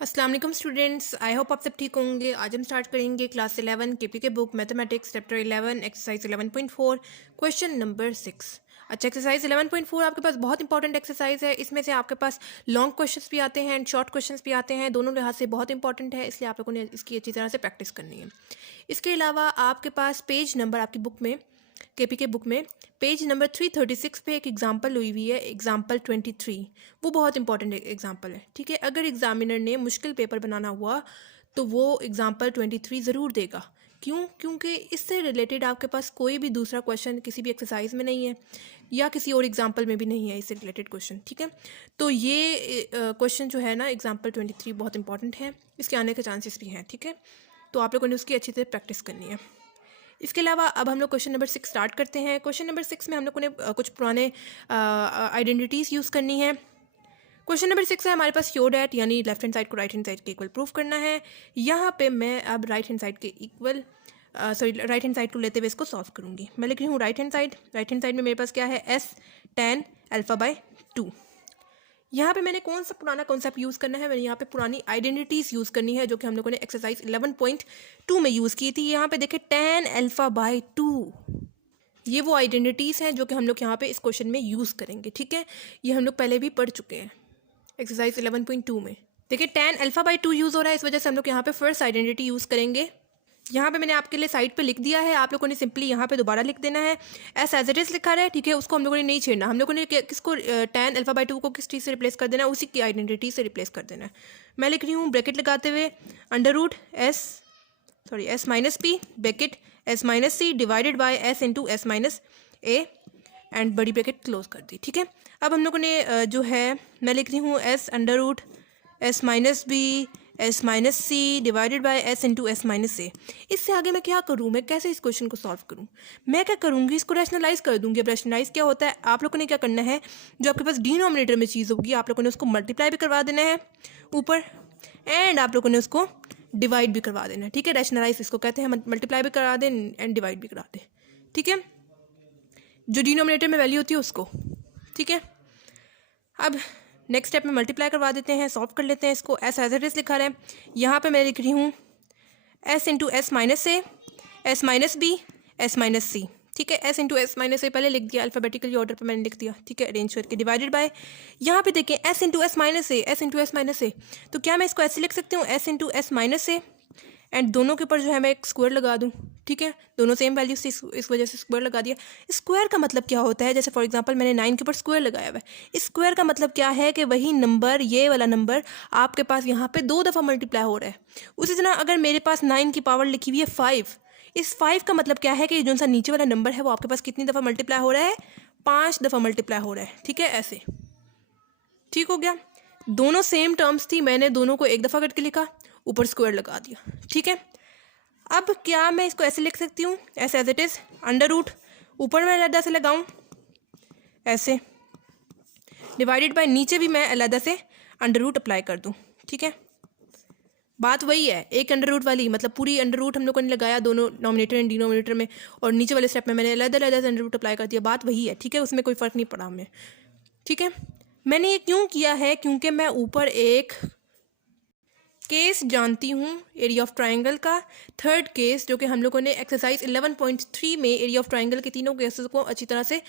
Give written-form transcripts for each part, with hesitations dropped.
अस्सलाम वालेकुम students, I hope आप सब ठीक होंगे। आज हम स्टार्ट करेंगे क्लास 11 केपी के book mathematics chapter 11 exercise 11.4 question number 6। अच्छा, एक्सरसाइज 11.4 आपके पास बहुत इंपॉर्टेंट एक्सरसाइज है। इसमें से आपके पास लॉन्ग क्वेश्चंस भी आते हैं एंड शॉर्ट क्वेश्चंस भी आते हैं, दोनों लिहाज से बहुत इंपॉर्टेंट है, इसलिए आप लोगों ने इसकी अच्छी तरह से प्रैक्टिस करनी है। इसके अलावा आपके पास पेज नंबर आपकी बुक में केपी के बुक में पेज नंबर 336 पे एक एग्जाम्पल हुई हुई है, एग्जाम्पल 23। वो बहुत इंपॉर्टेंट एग्जाम्पल है, ठीक है। अगर एग्जामिनर ने मुश्किल पेपर बनाना हुआ तो वो एग्जाम्पल 23 ज़रूर देगा। क्यों? क्योंकि इससे रिलेटेड आपके पास कोई भी दूसरा क्वेश्चन किसी भी एक्सरसाइज में नहीं है या किसी और एग्जाम्पल में भी नहीं है इससे रिलेटेड क्वेश्चन, ठीक है। तो ये क्वेश्चन जो है ना एग्जाम्पल 23 बहुत इंपॉर्टेंट है, इसके आने के चांसेस भी हैं, ठीक है। तो आप लोगों ने उसकी अच्छी तरह प्रैक्टिस करनी है। इसके अलावा अब हम लोग क्वेश्चन नंबर 6 स्टार्ट करते हैं। क्वेश्चन नंबर 6 में हम लोगों ने कुछ पुराने आइडेंटिटीज़ यूज़ करनी है। क्वेश्चन नंबर 6 है हमारे पास श्योर डैट, यानी लेफ्ट हैंड साइड को राइट हैंड साइड के इक्वल प्रूफ करना है। यहाँ पे मैं अब राइट हैंड साइड के इक्वल राइट हैंड साइड को लेते हुए इसको सॉल्व करूँगी। मैं लिख रही हूँ राइट हैंड साइड में मेरे पास क्या है, s tan α/2। यहाँ पे मैंने कौन सा पुराना कॉन्सेप्ट यूज़ करना है, मैंने यहाँ पे पुरानी आइडेंटिटीज़ यूज़ करनी है जो कि हम लोगों ने एक्सरसाइज 11.2 में यूज़ की थी। यहाँ पे देखें tan α/2, ये वो आइडेंटिटीज़ हैं जो कि हम लोग यहाँ पे इस क्वेश्चन में यूज़ करेंगे, ठीक है। ये हम लोग पहले भी पढ़ चुके हैं एक्सरसाइज 11.2 में। देखिए tan α/2 यूज़ हो रहा है, इस वजह से हम लोग यहाँ पे फर्स्ट आइडेंटिटी यूज़ करेंगे। यहाँ पे मैंने आपके लिए साइड पे लिख दिया है, आप लोगों ने सिंपली यहाँ पे दोबारा लिख देना है। एज इट इज़ लिखा है, ठीक है, उसको हम लोगों ने नहीं छेड़ना। हम लोगों ने किसको tan α/2 को किस चीज़ से रिप्लेस कर देना है, उसी की आइडेंटिटी से रिप्लेस कर देना है। मैं लिख रही हूँ ब्रैकेट लगाते हुए s-p bracket s-c divided by s into s-a and बड़ी ब्रैकेट क्लोज कर दी, ठीक है। अब हम लोगों ने जो है मैं लिख रही हूँ s_s-b s-c divided by s into s-a। इससे आगे मैं क्या करूँ, मैं कैसे इस क्वेश्चन को सॉल्व करूँ? मैं क्या करूँगी, इसको रैशनलाइज कर दूँगी। अब रैशनलाइज क्या होता है, आप लोगों ने क्या करना है, जो आपके पास डिनोमिनेटर में चीज़ होगी आप लोगों ने उसको मल्टीप्लाई भी करवा देना है ऊपर, एंड आप लोगों ने उसको डिवाइड भी करवा देना है, ठीक है। रैशनलाइज इसको कहते हैं, मल्टीप्लाई भी करा दें एंड डिवाइड भी करा दें, ठीक है, जो डिनोमिनेटर में वैल्यू होती है उसको, ठीक है। अब नेक्स्ट स्टेप में मल्टीप्लाई करवा देते हैं, सॉल्व कर लेते हैं इसको। एस एज इट इज़ लिखा है, यहाँ पे मैं लिख रही हूँ s into s-a s-b s-c, ठीक है। s इंटू s-a पहले लिख दिया, अल्फ़ाबेटिकली ऑर्डर पे मैंने लिख दिया, ठीक है, अरेंज करके। डिवाइडेड बाय यहाँ पे देखें s इंटू s-a, तो क्या मैं इसको ऐसे लिख सकती हूँ s इंटू s-a एंड दोनों के ऊपर जो है मैं एक स्क्वायर लगा दूँ, ठीक है। दोनों सेम वैल्यूज थी, इस वजह से स्क्वायर लगा दिया। स्क्वायर का मतलब क्या होता है, जैसे फॉर एग्जांपल मैंने 9 के ऊपर स्क्वायर लगाया हुआ है। स्क्वायर का मतलब क्या है कि वही नंबर, ये वाला नंबर आपके पास यहाँ पे 2 दफ़ा मल्टीप्लाई हो रहा है। उसी तरह अगर मेरे पास 9 की पावर लिखी हुई है 5, इस 5 का मतलब क्या है कि जो सा नीचे वाला नंबर है वो आपके पास कितनी दफ़ा मल्टीप्लाई हो रहा है, 5 दफ़ा मल्टीप्लाई हो रहा है, ठीक है, ऐसे, ठीक हो गया। दोनों सेम टर्म्स थी, मैंने दोनों को एक दफ़ा करके लिखा, ऊपर स्क्वायर लगा दिया, ठीक है। अब क्या मैं इसको ऐसे लिख सकती हूँ, ऐसे as it is under root, ऊपर मैं अलहदा से लगाऊँ ऐसे, डिवाइडेड बाय नीचे भी मैं अलहदा से अंडर रूट अप्लाई कर दूँ, ठीक है। बात वही है, एक अंडर रूट वाली, मतलब पूरी अंडर रूट हम लोगों ने लगाया दोनों नॉमिनेटर एंड डिनोमिनेटर में, और नीचे वाले स्टेप में मैंने अलहदा से अंडर रूट अप्लाई कर दिया। बात वही है, ठीक है, उसमें कोई फ़र्क नहीं पड़ा हमें, ठीक है। मैंने ये क्यों किया है, क्योंकि मैं ऊपर एक केस जानती हूँ एरिया ऑफ ट्राइंगल का, थर्ड केस जो कि हम लोगों ने एक्सरसाइज 11.3 में एरिया ऑफ ट्राइंगल के तीनों केसेस को अच्छी तरह से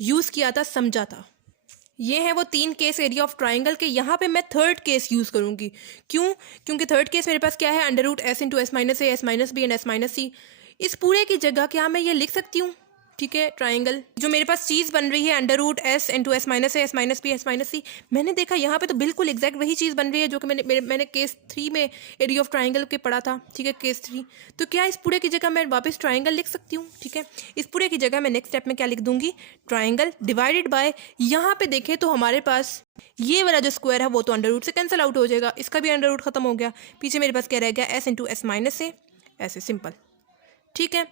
यूज़ किया था, समझा था। ये है वो 3 केस एरिया ऑफ ट्राइंगल के। यहाँ पे मैं थर्ड केस यूज़ करूँगी। क्यों? क्योंकि थर्ड केस मेरे पास क्या है, under root s into s-a s-b and s-c। इस पूरे की जगह क्या मैं ये लिख सकती हूँ, ठीक है, ट्राइंगल जो मेरे पास चीज़ बन रही है under root s into s-a s-b s-c, मैंने देखा यहाँ पे तो बिल्कुल एग्जैक्ट वही चीज़ बन रही है जो कि मैंने केस 3 में एरिया ऑफ ट्राइंगल के पढ़ा था, ठीक है, केस 3। तो क्या इस पूरे की जगह मैं वापस ट्राइंगल लिख सकती हूँ, ठीक है। इस पूरे की जगह मैं नेक्स्ट स्टेप में क्या लिख दूंगी, ट्राइंगल डिवाइडेड बाय, यहाँ पे देखें तो हमारे पास ये वाला जो स्क्वायर है वो तो अंडर रूट से कैंसिल आउट हो जाएगा, इसका भी अंडर रूट खत्म हो गया, पीछे मेरे पास क्या रह गया, s इंटू s-a, ऐसे सिंपल, ठीक है।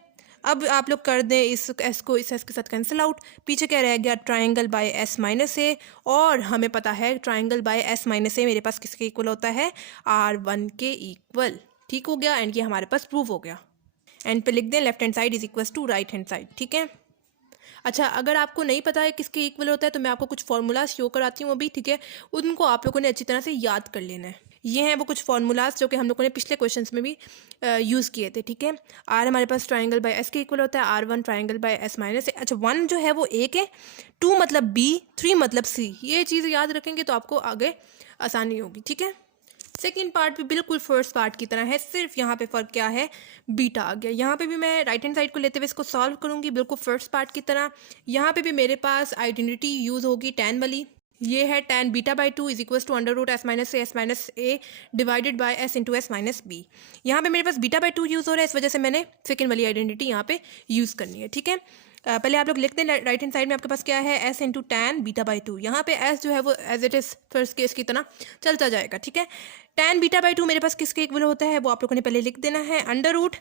अब आप लोग कर दें इस s को इस s के साथ कैंसिल आउट, पीछे क्या रह गया, ट्राइंगल बाय s-a, और हमें पता है ट्राइंगल बाय s-a मेरे पास किसके इक्वल होता है, r1 के इक्वल, ठीक हो गया। एंड ये हमारे पास प्रूव हो गया। एंड पे लिख दें left hand side is equal to right hand side, ठीक है। अच्छा, अगर आपको नहीं पता है किसके इक्वल होता है तो मैं आपको कुछ फार्मूलाज शो कराती हूँ अभी, ठीक है। उनको आप लोगों ने अच्छी तरह से याद कर लेना है। ये हैं वो कुछ फार्मूलाज जो कि हम लोगों ने पिछले क्वेश्चंस में भी यूज़ किए थे, ठीक है। आर हमारे पास ट्राइंगल बाय एस के इक्वल होता है, R1 triangle by S minus a. अच्छा, 1 जो है वो ए के, 2 मतलब बी, 3 मतलब सी। ये चीज़ याद रखेंगे तो आपको आगे आसानी होगी, ठीक है। सेकेंड पार्ट भी बिल्कुल फर्स्ट पार्ट की तरह है, सिर्फ यहाँ पे फ़र्क क्या है, बीटा आ गया। यहाँ पे भी मैं राइट हैंड साइड को लेते हुए इसको सॉल्व करूँगी बिल्कुल फर्स्ट पार्ट की तरह। यहाँ पे भी मेरे पास आइडेंटिटी यूज़ होगी टैन वाली। ये है tan beta by 2 is equals to under root S minus A divided by S into S minus B. यहाँ पे मेरे पास बीटा बाई 2 यूज़ हो रहा है, इस वजह से मैंने सेकेंड वाली आइडेंटिटी यहाँ पे यूज़ करनी है, ठीक है। पहले आप लोग लिखते हैं राइट हैंड साइड में आपके पास क्या है, S into tan beta by 2। यहाँ पे एस जो है वो as it is first case की तरह चलता जाएगा, ठीक है। टैन बीटा बाई 2 मेरे पास किसके इक्वल होता है वो आप लोगों ने पहले लिख देना है, under root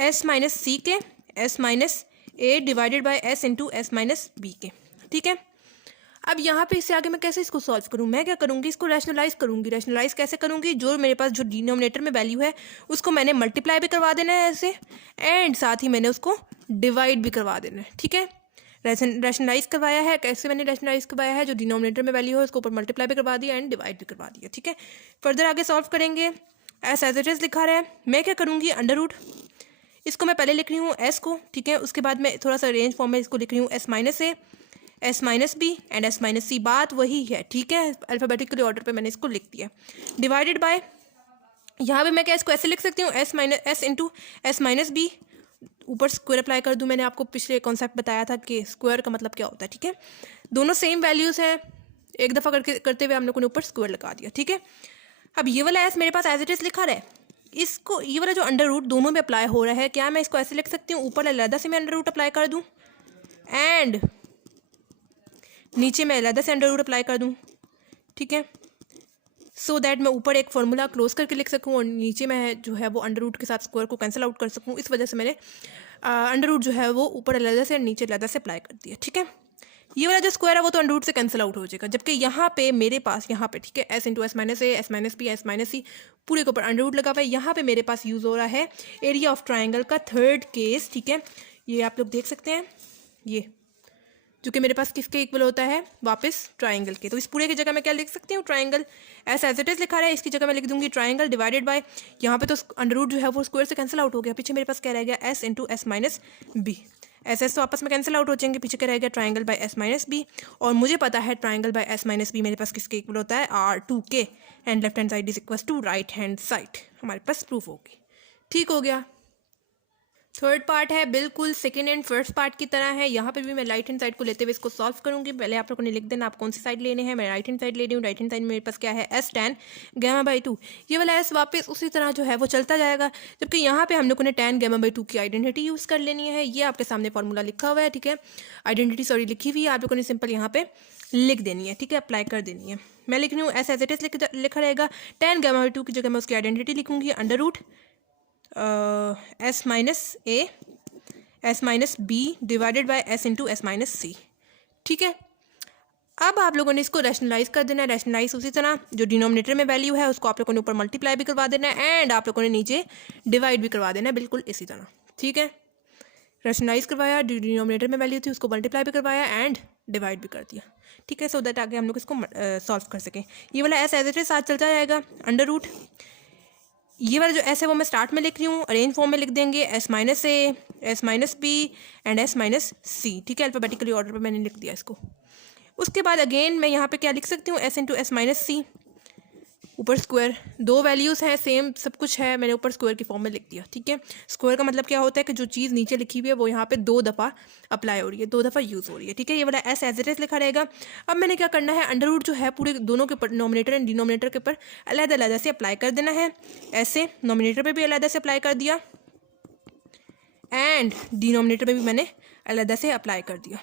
S minus C के S minus A divided by S into S minus B के, ठीक है। अब यहाँ पे इससे आगे मैं कैसे इसको सॉल्व करूँ, मैं क्या करूँगी, इसको रैशनलाइज करूँगी। रैशनलाइज कैसे करूँगी, जो मेरे पास जो डिनोमिनेटर में वैल्यू है उसको मैंने मल्टीप्लाई भी करवा देना है ऐसे, एंड साथ ही मैंने उसको डिवाइड भी करवा देना है, ठीक है। रैशनलाइज करवाया है, कैसे मैंने रैशनलाइज करवाया है, जो डिनोमिनेटर में वैल्यू है उसको ऊपर मल्टीप्लाई भी करवा दिया एंड डिवाइड भी करवा दिया, ठीक है। फर्दर आगे सॉल्व करेंगे, एस एज इट इज़ लिखा रहा है, मैं क्या करूँगी, अंडर रूट इसको मैं पहले लिख रही हूँ एस को, ठीक है। उसके बाद मैं थोड़ा सा रेंज फॉर्म में इसको लिख रही हूँ s minus a, s minus b and s minus c, बात वही है, ठीक है। अल्फ़ाबेटिकली ऑर्डर पे मैंने इसको लिख दिया, डिवाइडेड बाय, यहाँ पे मैं क्या इसको ऐसे लिख सकती हूँ, S into S minus B, ऊपर स्क्वायर अप्लाई कर दूँ। मैंने आपको पिछले कॉन्सेप्ट बताया था कि स्क्वायर का मतलब क्या होता है, ठीक है। दोनों सेम वैल्यूज़ हैं, एक दफ़ा करते हुए हम लोगों ने ऊपर स्क्वायर लगा दिया, ठीक है। अब ये वाला एस मेरे पास एज इट इज़ लिखा रहा है, इसको ये वाला जो अंडर रूट दोनों में अप्लाई हो रहा है, क्या मैं इसको ऐसे लिख सकती हूँ, ऊपर अलग से मैं अंडर रूट अप्लाई कर दूँ एंड नीचे मैं अलग से अंडर रूट अप्लाई कर दूँ, ठीक है। सो दैट मैं ऊपर एक फार्मूला क्लोज करके लिख सकूँ और नीचे मैं जो है वो अंडर रूट के साथ स्क्वायर को कैंसिल आउट कर सकूँ। इस वजह से मैंने अंडर रूट जो है वो ऊपर अलग से नीचे अलग से अप्लाई कर दिया, ठीक है। ये वाला जो स्क्वायर है वो तो अंडर रूट से कैंसिल आउट हो जाएगा, जबकि यहाँ पे मेरे पास यहाँ पे, ठीक है, S into S minus a, s minus B, s minus c, पूरे के ऊपर अंडर रूट लगा हुआ है। यहाँ पे मेरे पास यूज़ हो रहा है एरिया ऑफ ट्राइंगल का थर्ड केस, ठीक है। ये आप लोग देख सकते हैं, ये जो कि मेरे पास किसके इक्वल होता है, वापस ट्राइंगल के। तो इस पूरे की जगह मैं क्या लिख सकती हूँ, triangle S as it is लिखा रहा है, इसकी जगह मैं लिख दूंगी ट्राइंगल डिवाइडेड बाय, यहाँ पे तो अंडर रूट जो है वो स्क्वायर से कैंसिल आउट हो गया, पीछे मेरे पास क्या रह गया, S into S minus B. S S तो आपस में कैंसिल आउट हो जाएंगे, पीछे क्या रह गया, triangle by S minus B. और मुझे पता है triangle by S minus B मेरे पास किसके इक्वल होता है, R2 के, and left hand side is equal to right hand side, हमारे पास प्रूफ होगी, ठीक हो गया। थर्ड पार्ट है बिल्कुल सेकेंड एंड फर्स्ट पार्ट की तरह है, यहाँ पे भी मैं राइट हैंड साइड को लेते हुए इसको सॉल्व करूँगी। पहले आप लोगों ने लिख देना आप कौन सी साइड लेने हैं, मैं राइट हैंड साइड ले रही हूँ। राइट हैंड साइड में मेरे पास क्या है, एस टैन गैमा बाई 2, ये वाला एस वापस उसी तरह जो है वो चलता जाएगा, जबकि यहाँ पे हम लोगों ने टैन गैमा बाई 2 की आइडेंटिटी यूज़ कर लेनी है। ये आपके सामने फॉर्मूला लिखा हुआ है, ठीक है, आइडेंटिटी सॉरी लिखी हुई है, आप लोगों ने सिंपल यहाँ पे लिख देनी है, ठीक है, अप्लाई कर देनी है। मैं लिख रही हूँ एस एज इट इज़ लिखा रहेगा, टैन गैमा बाई 2 की जगह मैं उसकी आइडेंटिटी लिखूँगी, under root S minus a s minus b divided by S into S minus c, ठीक है। अब आप लोगों ने इसको रैशनलाइज कर देना है, रैशनलाइज उसी तरह जो डिनोमिनेटर में वैल्यू है उसको आप लोगों ने ऊपर मल्टीप्लाई भी करवा देना है एंड आप लोगों ने नीचे डिवाइड भी करवा देना है, बिल्कुल इसी तरह, ठीक है। रैशनलाइज करवाया, डिनोमिनेटर में वैल्यू थी उसको मल्टीप्लाई भी करवाया एंड डिवाइड भी कर दिया, ठीक है, सो दैट आगे हम लोग इसको सॉल्व कर सकें। ये वाला एस एज इट इज साथ चलता जाएगा, अंडर रूट ये वाला जो एस है वो मैं स्टार्ट में लिख रही हूँ, अरेंज फॉर्म में लिख देंगे s minus a, s minus b and s minus c, ठीक है, अल्फाबेटिकली ऑर्डर पे मैंने लिख दिया इसको। उसके बाद अगेन मैं यहाँ पे क्या लिख सकती हूँ, एस इंटू एस माइनस सी, ऊपर स्क्वायर, दो वैल्यूज़ हैं सेम सब कुछ है, मैंने ऊपर स्क्वायर की फॉर्म में लिख दिया, ठीक है। स्क्वायर का मतलब क्या होता है कि जो चीज़ नीचे लिखी हुई है वो यहाँ पे दो दफ़ा अप्लाई हो रही है, दो दफ़ा यूज़ हो रही है, ठीक है। ये वाला एस एज इट इज़ लिखा रहेगा। अब मैंने क्या करना है, अंडर रूट जो है पूरे दोनों के ऊपर, नोमिनेटर एंड डिनोमिनेटर के ऊपर अलग अलग से अप्लाई कर देना है। ऐसे नोमिनेटर पर भी अलग से अप्लाई कर दिया एंड डिनोमिनेटर में भी मैंने अलग से अप्लाई कर दिया,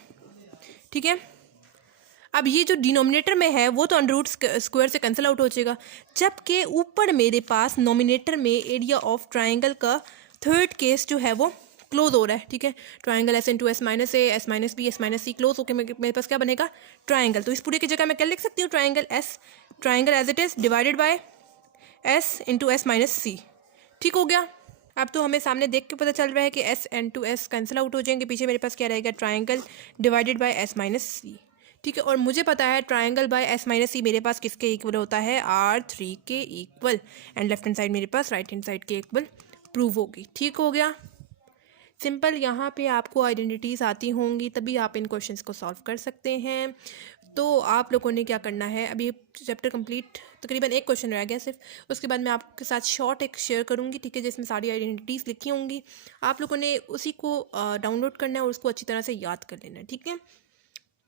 ठीक है। अब ये जो डिनोमिनेटर में है वो तो अंडर रूट स्क्वायर से कैंसिल आउट हो जाएगा, जबकि ऊपर मेरे पास नोमिनेटर में एरिया ऑफ ट्राइंगल का थर्ड केस जो है वो क्लोज हो रहा है, ठीक है। Triangle s into S minus a, s minus B, s minus c close होकर मेरे पास क्या बनेगा, ट्राइंगल। तो इस पूरे की जगह मैं क्या लिख सकती हूँ, triangle as it is divided by S into S minus c, ठीक हो गया। अब तो हमें सामने देख के पता चल रहा है कि s and two s cancel out हो जाएंगे, पीछे मेरे पास क्या रहेगा, triangle divided by S minus c. ठीक है, और मुझे पता है triangle by S minus c मेरे पास किसके इक्वल होता है, R3 के equal, and left hand side मेरे पास राइट हैंड साइड के इक्वल प्रूव होगी। ठीक हो गया, सिंपल। यहाँ पे आपको आइडेंटिटीज़ आती होंगी तभी आप इन क्वेश्चंस को सॉल्व कर सकते हैं। तो आप लोगों ने क्या करना है, अभी चैप्टर कंप्लीट तकरीबन एक क्वेश्चन रह गया सिर्फ, उसके बाद मैं आपके साथ शॉर्ट एक शेयर करूँगी, ठीक है, जिसमें सारी आइडेंटिटीज़ लिखी होंगी। आप लोगों ने उसी को डाउनलोड करना है और उसको अच्छी तरह से याद कर लेना है। ठीक है,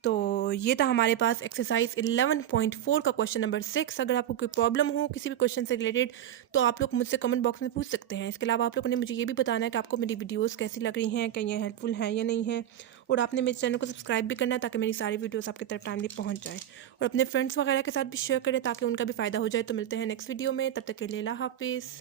तो ये था हमारे पास एक्सरसाइज 11.4 का क्वेश्चन नंबर 6। अगर आपको कोई प्रॉब्लम हो किसी भी क्वेश्चन से रिलेटेड तो आप लोग मुझसे कमेंट बॉक्स में पूछ सकते हैं। इसके अलावा आप लोगों ने मुझे ये भी बताना है कि आपको मेरी वीडियोस कैसी लग रही हैं, क्या ये हेल्पफुल हैं या नहीं है, और आपने मेरे चैनल को सब्सक्राइब भी करना है ताकि मेरी सारी वीडियोस आपकी तरफ टाइमली पहुंच जाए, और अपने फ्रेंड्स वगैरह के साथ भी शेयर करें ताकि उनका भी फ़ायदा हो जाए। तो मिलते हैं नेक्स्ट वीडियो में, तब तक के लिए अल्लाह हाफिज़।